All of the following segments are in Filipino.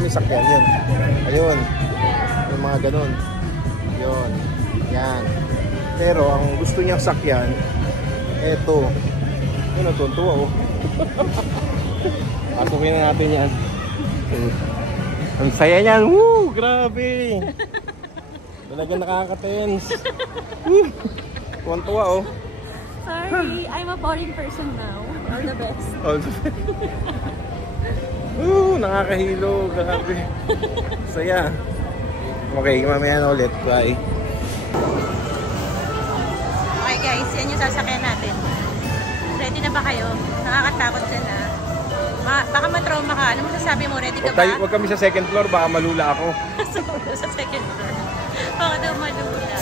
namin sakyan yun. Ayun. Yung mga ganun. Yun. Yan. Pero ang gusto niyang sakyan, eto. Yun, natutuwa oh. Pasukin na natin yan. Ang saya niyan. Woo! Grabe! Talagang nakaka-tense. Tuwan-tuwa oh. Sorry, I'm a boring person now. All the best. All the best. Nakakahilo. Grabe. Saya. Okay, mamaya na ulit. Bye. Okay guys, yan yung sasakyan natin. Ready na ba kayo? Nakakatakot siya na. Baka matrauma ka. Ano masasabi mo? Ready ka ba? Huwag kami sa second floor. Baka malula ako. Sa second floor. Baka daw malula.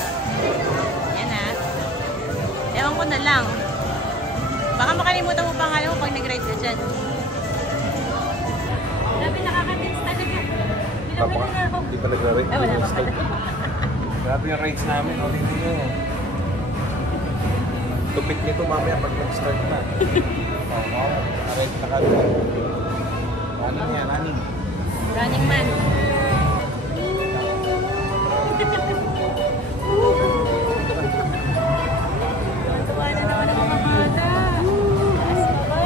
Yan ha. Ewan ko na lang. Baka makalimutan mo pangalan mo pag nag-ride ka dyan. Grabe, nakaka-tense talaga. Hindi pa nag-ride. Wala pa pala. Grabe yung rides namin. O, dito nyo. Tupit nito mamaya pag nag-start na. Ride na ka doon. Running yan, running. Running man. Matuwa na naman ang mga bata. Taas ka ba?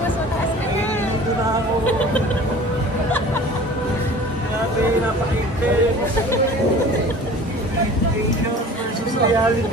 Mas mataas ka na. Dito na ako. Grabe, napakipin. Fiction versus reality.